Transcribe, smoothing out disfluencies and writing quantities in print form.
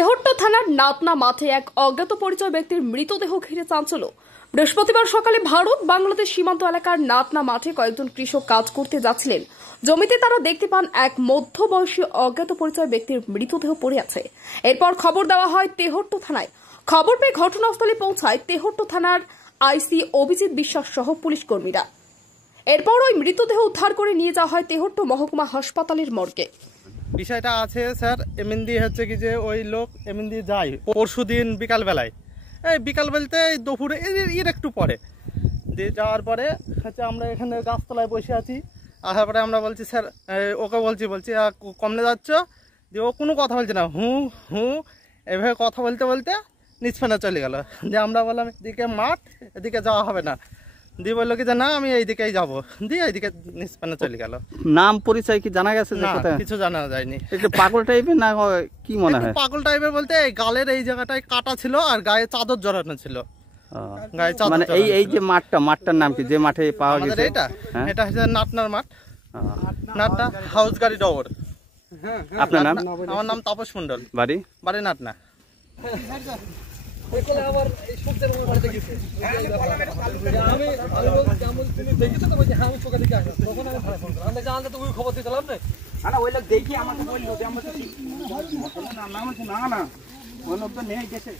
তেহট্ট থানার নাতনা মাঠে এক অজ্ঞাত পরিচয় ব্যক্তির মৃতদেহ ঘিরে চাঞ্চল্য। বৃহস্পতিবার সকালে ভারত বাংলাদেশ সীমান্ত এলাকার নাতনা মাঠে কয়েকজন কৃষক কাজ করতে যাচ্ছিলেন। জমিতে তারা দেখতে পান এক মধ্যবয়সী অজ্ঞাত পরিচয় ব্যক্তির মৃতদেহ পড়ে আছে। এরপর খবর দেওয়া হয় তেহট্ট থানায়। খবর পেয়ে ঘটনাস্থলে পৌঁছায় তেহট্ট থানার আইসি অভিজিৎ বিশ্বাস সহ পুলিশ কর্মীরা। এরপর ওই মৃতদেহ উদ্ধার করে নিয়ে যাওয়া হয় তেহট্ট মহকুমা হাসপাতালের মর্গে। বিষয়টা আছে স্যার, এমনি হচ্ছে কি যে ওই লোক এমনি যায় পরশু দিন বিকালবেলায়, এই বিকাল বলতে দুপুরে এর একটু পরে দিয়ে যাওয়ার পরে হচ্ছে আমরা এখানে গাছতলায় বসে আছি। আসার পরে আমরা বলছি স্যার, ওকে বলছি কমনে যাচ্ছ, দিয়ে ও কোনো কথা বলছে না, এভাবে কথা বলতে বলতে নিচফানে চলে গেল। যে আমরা বললাম এদিকে মাঠ, এদিকে যাওয়া হবে না। দিয়ে বললো কি যে না আমি এইদিকেই যাবো, দিয়ে এইদিকে নিষ্পানে চলে গেল। নাম পরিচয় কি জানা গেছে? কিছু জানা যায়নি। একটু পাগল টাইপের না কি মনে হয়? পাগল টাইপের বলতে এই গালের এই জায়গাটায় কাটা ছিল আর গায়ে চাদর জড়ানো ছিল। মানে এই যে মাঠটার নাম কি, যে মাঠে পাওয়া গেছে? এটা হচ্ছে নাটনার মাঠ, নাটনা হাউস গাড়ি ডবর। আপনার নাম? আমার নাম তাপস মন্ডল, বাড়ি নাটনা। দেখি আমাকে বললো না ওই লোক তো নেই গেছে।